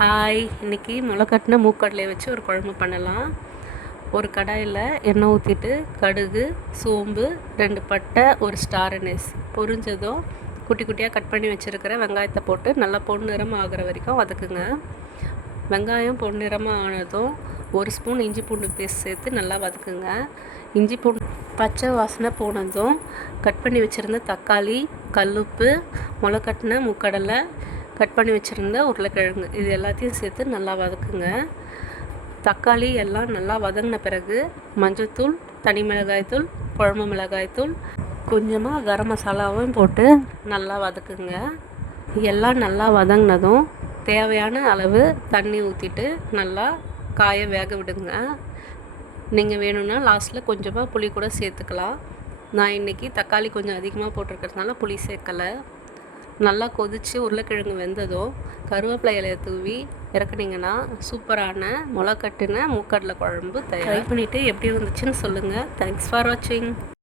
Hi இன்றைக்கி முளைக்கட்டின மூக்கடலையை வச்சு ஒரு குழம்பு பண்ணலாம். ஒரு கடாயில் எண்ணெய் ஊற்றிட்டு கடுகு சோம்பு ரெண்டு பட்டை ஒரு ஸ்டார் அனீஸ் பொரிஞ்சதும் குட்டி குட்டியாக கட் பண்ணி வச்சுருக்கிற வெங்காயத்தை போட்டு நல்லா பொன்னிறம் ஆகிற வரைக்கும் வதக்குங்க. வெங்காயம் பொன்னிறமாக ஆனதும் ஒரு ஸ்பூன் இஞ்சி பூண்டு பேஸ்ட் சேர்த்து நல்லா வதக்குங்க. இஞ்சி பூண்டு பச்சை வாசனை போனதும் கட் பண்ணி வச்சுருந்த தக்காளி கல்லுப்பு முளைக்கட்டின முக்கடலை கட் பண்ணி வச்சுருந்த உருளைக்கிழங்கு. இது எல்லாத்தையும் சேர்த்து நல்லா வதக்குங்க. தக்காளி எல்லாம் நல்லா வதங்கின பிறகு மஞ்சள்தூள் தனி மிளகாய்த்தூள் குழம்பு மிளகாய்த்தூள் கொஞ்சமாக கரம் மசாலாவும் போட்டு நல்லா வதக்குங்க. எல்லாம் நல்லா வதங்கினதும் தேவையான அளவு தண்ணி ஊற்றிட்டு நல்லா காய வேக விடுங்க. நீங்கள் வேணும்னா லாஸ்ட்டில் கொஞ்சமாக புளி கூட சேர்த்துக்கலாம். நான் இன்றைக்கி தக்காளி கொஞ்சம் அதிகமாக போட்டிருக்கிறதுனால புளி சேர்க்கலை. நல்லா கொதித்து உருளைக்கிழங்கு வெந்ததும் கருவேப்பிலை இலையை தூவி இறக்குனீங்கன்னா சூப்பரான முளை கட்டின மூக்கடலை குழம்பு தயார். ட்ரை பண்ணிவிட்டு எப்படி வந்துச்சுன்னு சொல்லுங்கள் தேங்க்ஸ் ஃபார் வாட்சிங்